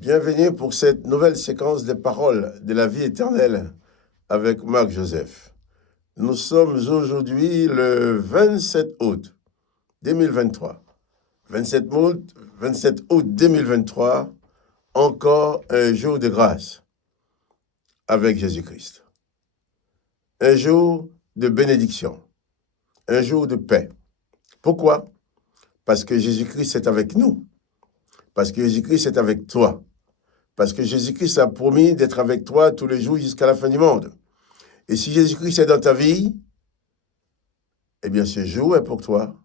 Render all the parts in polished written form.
Bienvenue pour cette nouvelle séquence des paroles de la vie éternelle avec Marc Joseph. Nous sommes aujourd'hui le 27 août 2023. 27 août 2023, encore un jour de grâce avec Jésus-Christ. Un jour de bénédiction, un jour de paix. Pourquoi? Parce que Jésus-Christ est avec nous, parce que Jésus-Christ est avec toi. Parce que Jésus-Christ a promis d'être avec toi tous les jours jusqu'à la fin du monde. Et si Jésus-Christ est dans ta vie, eh bien ce jour est pour toi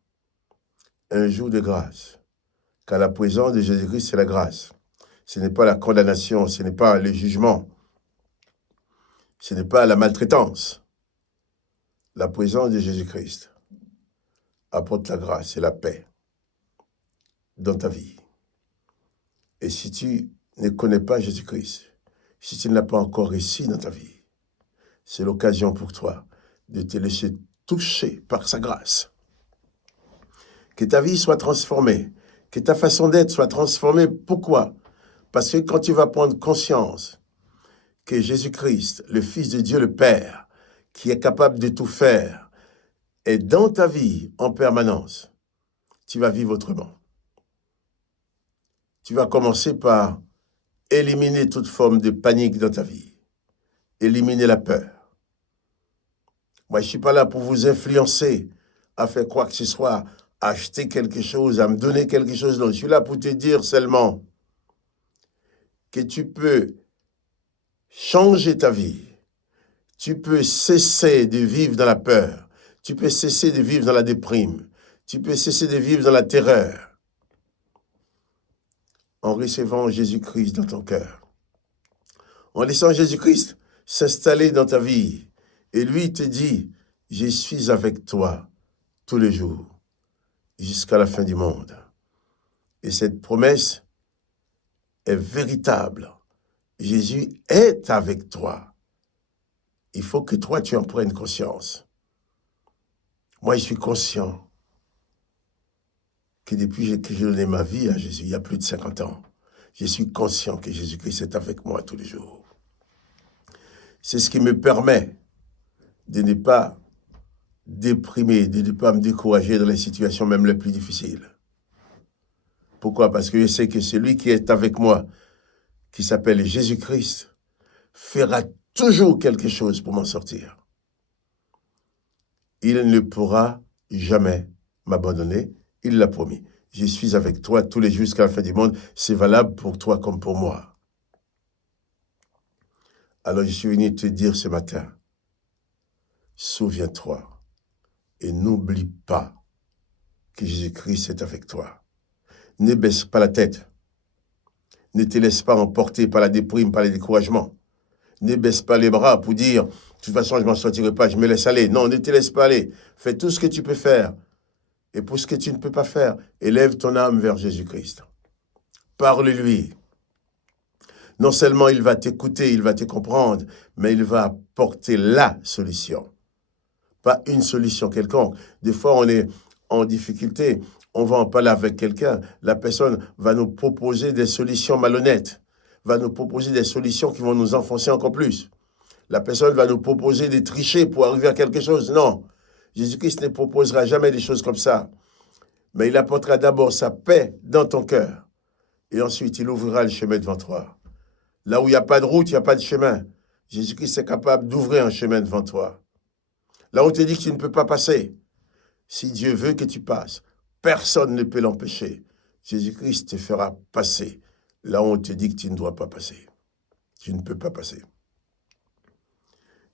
un jour de grâce. Car la présence de Jésus-Christ, c'est la grâce. Ce n'est pas la condamnation, ce n'est pas le jugement, ce n'est pas la maltraitance. La présence de Jésus-Christ apporte la grâce et la paix dans ta vie. Et si tu ne connais pas Jésus-Christ, si tu ne l'as pas encore reçu dans ta vie, c'est l'occasion pour toi de te laisser toucher par sa grâce. Que ta vie soit transformée, que ta façon d'être soit transformée. Pourquoi? Parce que quand tu vas prendre conscience que Jésus-Christ, le Fils de Dieu le Père, qui est capable de tout faire, est dans ta vie en permanence, tu vas vivre autrement. Tu vas commencer par éliminer toute forme de panique dans ta vie, éliminer la peur. Moi, je ne suis pas là pour vous influencer à faire quoi que ce soit, à acheter quelque chose, à me donner quelque chose. Non, je suis là pour te dire seulement que tu peux changer ta vie. Tu peux cesser de vivre dans la peur. Tu peux cesser de vivre dans la déprime. Tu peux cesser de vivre dans la terreur en recevant Jésus-Christ dans ton cœur. En laissant Jésus-Christ s'installer dans ta vie. Et lui te dit, je suis avec toi tous les jours, jusqu'à la fin du monde. Et cette promesse est véritable. Jésus est avec toi. Il faut que toi, tu en prennes conscience. Moi, je suis conscient que depuis que j'ai donné ma vie à Jésus, il y a plus de 50 ans, je suis conscient que Jésus-Christ est avec moi tous les jours. C'est ce qui me permet de ne pas déprimer, de ne pas me décourager dans les situations même les plus difficiles. Pourquoi? Parce que je sais que celui qui est avec moi, qui s'appelle Jésus-Christ, fera toujours quelque chose pour m'en sortir. Il ne pourra jamais m'abandonner, il l'a promis. Je suis avec toi tous les jours jusqu'à la fin du monde, c'est valable pour toi comme pour moi. Alors je suis venu te dire ce matin, souviens-toi et n'oublie pas que Jésus-Christ est avec toi. Ne baisse pas la tête. Ne te laisse pas emporter par la déprime, par le découragement. Ne baisse pas les bras pour dire, de toute façon, je ne m'en sortirai pas, je me laisse aller. Non, ne te laisse pas aller. Fais tout ce que tu peux faire. Et pour ce que tu ne peux pas faire, élève ton âme vers Jésus-Christ. Parle-lui. Non seulement il va t'écouter, il va te comprendre, mais il va apporter la solution. Pas une solution quelconque. Des fois, on est en difficulté, on va en parler avec quelqu'un, la personne va nous proposer des solutions malhonnêtes, va nous proposer des solutions qui vont nous enfoncer encore plus. La personne va nous proposer de tricher pour arriver à quelque chose. Non, Jésus-Christ ne proposera jamais des choses comme ça. Mais il apportera d'abord sa paix dans ton cœur. Et ensuite, il ouvrira le chemin devant toi. Là où il n'y a pas de route, il n'y a pas de chemin. Jésus-Christ est capable d'ouvrir un chemin devant toi. Là où on te dit que tu ne peux pas passer, si Dieu veut que tu passes, personne ne peut l'empêcher. Jésus-Christ te fera passer là où on te dit que tu ne dois pas passer. Tu ne peux pas passer.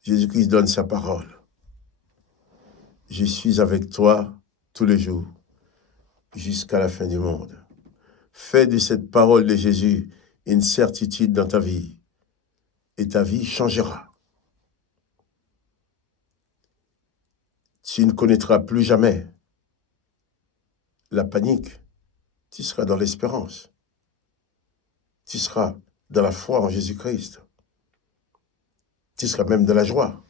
Jésus-Christ donne sa parole. Je suis avec toi tous les jours, jusqu'à la fin du monde. Fais de cette parole de Jésus une certitude dans ta vie, et ta vie changera. Tu ne connaîtras plus jamais la panique. Tu seras dans l'espérance. Tu seras dans la foi en Jésus-Christ. Tu seras même dans la joie,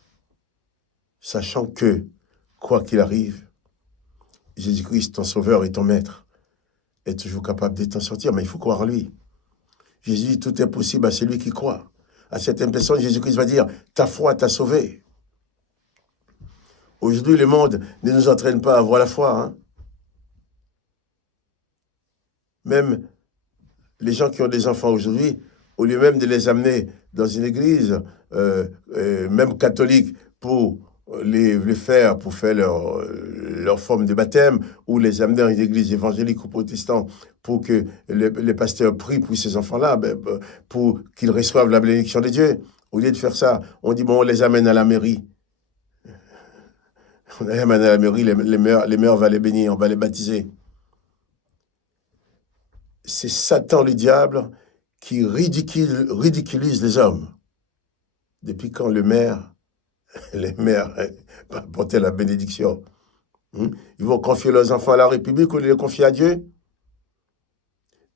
sachant que, quoi qu'il arrive, Jésus-Christ, ton sauveur et ton maître, est toujours capable de t'en sortir, mais il faut croire en lui. Jésus dit, tout est possible à celui qui croit. À cette personne, Jésus-Christ va dire, ta foi t'a sauvé. Aujourd'hui, le monde ne nous entraîne pas à avoir la foi. Hein. Même les gens qui ont des enfants aujourd'hui, au lieu même de les amener dans une église, même catholique, pour les faire, pour faire leur forme de baptême, ou les amener dans une église évangélique ou protestante, pour que les pasteurs prient pour ces enfants-là, pour qu'ils reçoivent la bénédiction de Dieu. Au lieu de faire ça, on dit, bon, on les amène à la mairie. On les amène à la mairie, les mères vont les bénir, on va les baptiser. C'est Satan, le diable, qui ridiculise les hommes. Depuis quand les mères portaient la bénédiction? Ils vont confier leurs enfants à la République ou les confier à Dieu?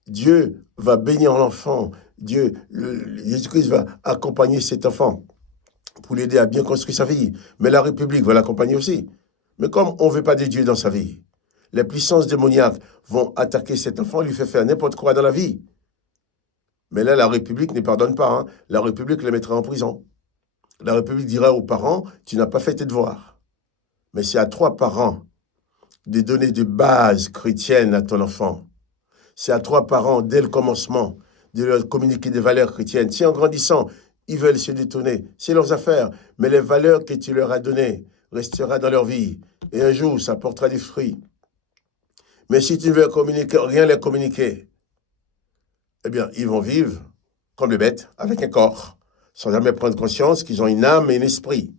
Dieu va bénir l'enfant. Jésus-Christ va accompagner cet enfant pour l'aider à bien construire sa vie. Mais la République va l'accompagner aussi. Mais comme on ne veut pas de Dieu dans sa vie, les puissances démoniaques vont attaquer cet enfant, lui faire n'importe quoi dans la vie. Mais là, la République ne pardonne pas. Hein. La République les mettra en prison. La République dira aux parents, tu n'as pas fait tes devoirs. Mais c'est à toi, parents, de donner des bases chrétiennes à ton enfant. C'est à toi, parents, dès le commencement, de leur communiquer des valeurs chrétiennes. Si en grandissant, ils veulent se détourner, c'est leurs affaires. Mais les valeurs que tu leur as données resteront dans leur vie. Et un jour, ça portera des fruits. Mais si tu ne veux rien leur communiquer, eh bien, ils vont vivre comme des bêtes, avec un corps, sans jamais prendre conscience qu'ils ont une âme et un esprit.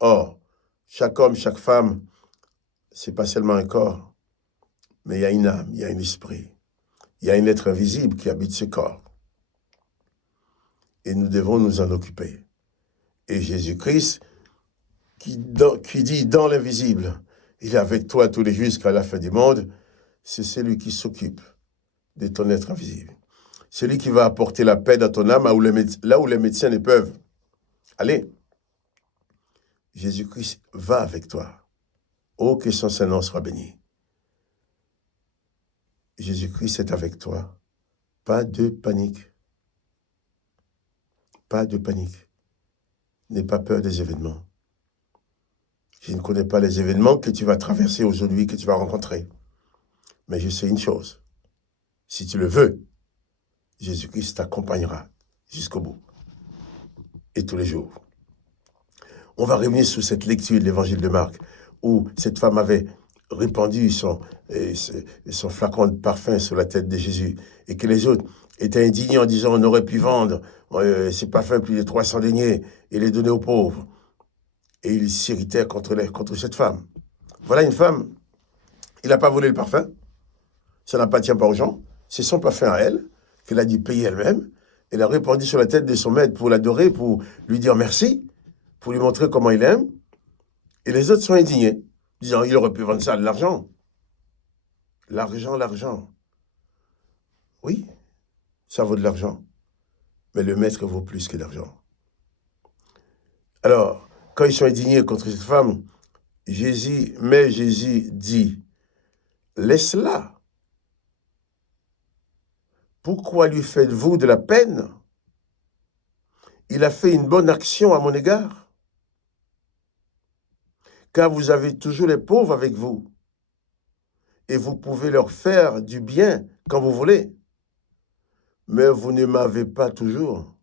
Or, chaque homme, chaque femme, c'est pas seulement un corps, mais il y a une âme, il y a un esprit. Il y a un être invisible qui habite ce corps. Et nous devons nous en occuper. Et Jésus-Christ, qui dit dans l'invisible, il est avec toi tous les jours jusqu'à la fin du monde, c'est celui qui s'occupe de ton être invisible. Celui qui va apporter la paix dans ton âme là où les médecins ne peuvent. Allez, Jésus-Christ va avec toi. Oh, que son Saint-Nom soit béni. Jésus-Christ est avec toi. Pas de panique. Pas de panique. N'aie pas peur des événements. Je ne connais pas les événements que tu vas traverser aujourd'hui, que tu vas rencontrer. Mais je sais une chose. Si tu le veux, Jésus-Christ t'accompagnera jusqu'au bout. Et tous les jours. On va revenir sur cette lecture de l'évangile de Marc, où cette femme avait répandu son flacon de parfum sur la tête de Jésus, et que les autres étaient indignés en disant, on aurait pu vendre ces parfums plus de 300 deniers et les donner aux pauvres. Et ils s'irritaient contre cette femme. Voilà une femme, il n'a pas volé le parfum, ça n'appartient pas aux gens, c'est son parfum à elle, qu'elle a dû payer elle-même, elle a répandu sur la tête de son maître pour l'adorer, pour lui dire merci, pour lui montrer comment il aime, et les autres sont indignés, disant, il aurait pu vendre ça de l'argent. L'argent. Oui, ça vaut de l'argent, mais le maître vaut plus que l'argent. Alors, quand ils sont indignés contre cette femme, Jésus dit, laisse-la. Pourquoi lui faites-vous de la peine? Il a fait une bonne action à mon égard. Car vous avez toujours les pauvres avec vous. Et vous pouvez leur faire du bien quand vous voulez. Mais vous ne m'avez pas toujours.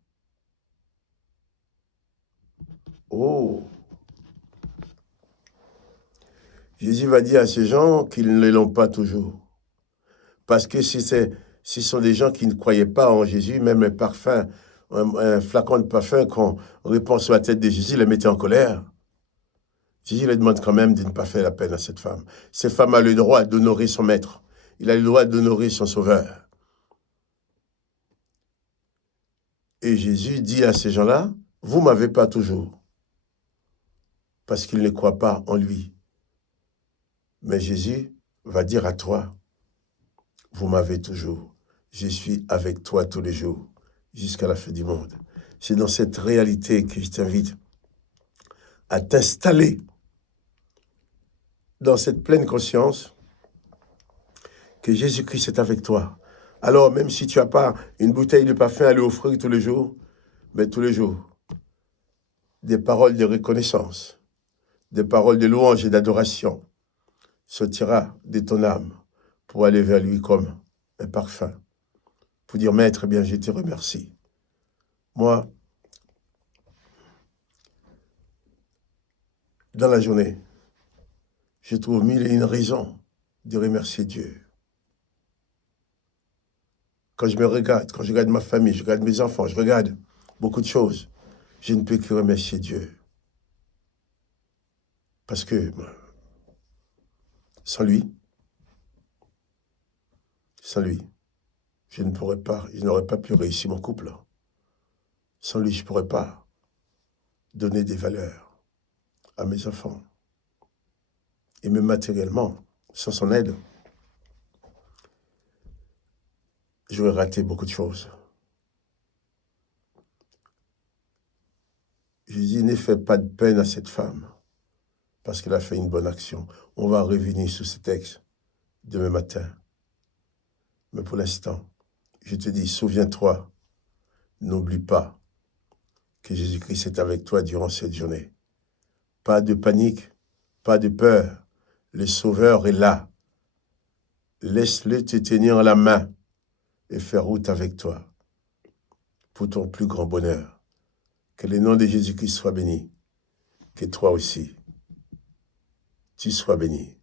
Oh! Jésus va dire à ces gens qu'ils ne l'ont pas toujours. Parce que si ce sont des gens qui ne croyaient pas en Jésus, même un parfum, un flacon de parfum qu'on répand sur la tête de Jésus, les mettait en colère. Jésus lui demande quand même de ne pas faire la peine à cette femme. Cette femme a le droit d'honorer son maître. Il a le droit d'honorer son sauveur. Et Jésus dit à ces gens-là, vous ne m'avez pas toujours. Parce qu'ils ne croient pas en lui. Mais Jésus va dire à toi, vous m'avez toujours. Je suis avec toi tous les jours, jusqu'à la fin du monde. C'est dans cette réalité que je t'invite à t'installer dans cette pleine conscience que Jésus-Christ est avec toi. Alors, même si tu n'as pas une bouteille de parfum à lui offrir tous les jours, mais tous les jours, des paroles de reconnaissance, des paroles de louange et d'adoration sortira de ton âme pour aller vers lui comme un parfum, pour dire, Maître, bien, je te remercie. Moi, dans la journée, je trouve mille et une raisons de remercier Dieu. Quand je me regarde, quand je regarde ma famille, je regarde mes enfants, je regarde beaucoup de choses, je ne peux que remercier Dieu. Parce que sans lui, je n'aurais pas pu réussir mon couple. Sans lui, je ne pourrais pas donner des valeurs à mes enfants. Et même matériellement, sans son aide, j'aurais raté beaucoup de choses. Je dis, ne fais pas de peine à cette femme, parce qu'elle a fait une bonne action. On va revenir sur ce texte demain matin. Mais pour l'instant, je te dis, souviens-toi, n'oublie pas que Jésus-Christ est avec toi durant cette journée. Pas de panique, pas de peur. Le Sauveur est là. Laisse-le te tenir la main et faire route avec toi pour ton plus grand bonheur. Que le nom de Jésus-Christ soit béni. Que toi aussi, tu sois béni.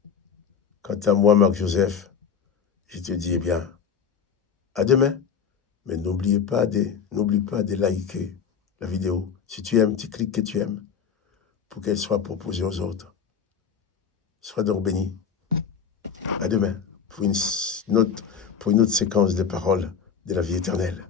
Quant à moi, Marc-Joseph, je te dis, eh bien, à demain. Mais n'oublie pas de liker la vidéo. Si tu aimes, tu cliques que tu aimes pour qu'elle soit proposée aux autres. Sois donc béni. À demain pour une autre séquence de paroles de la vie éternelle.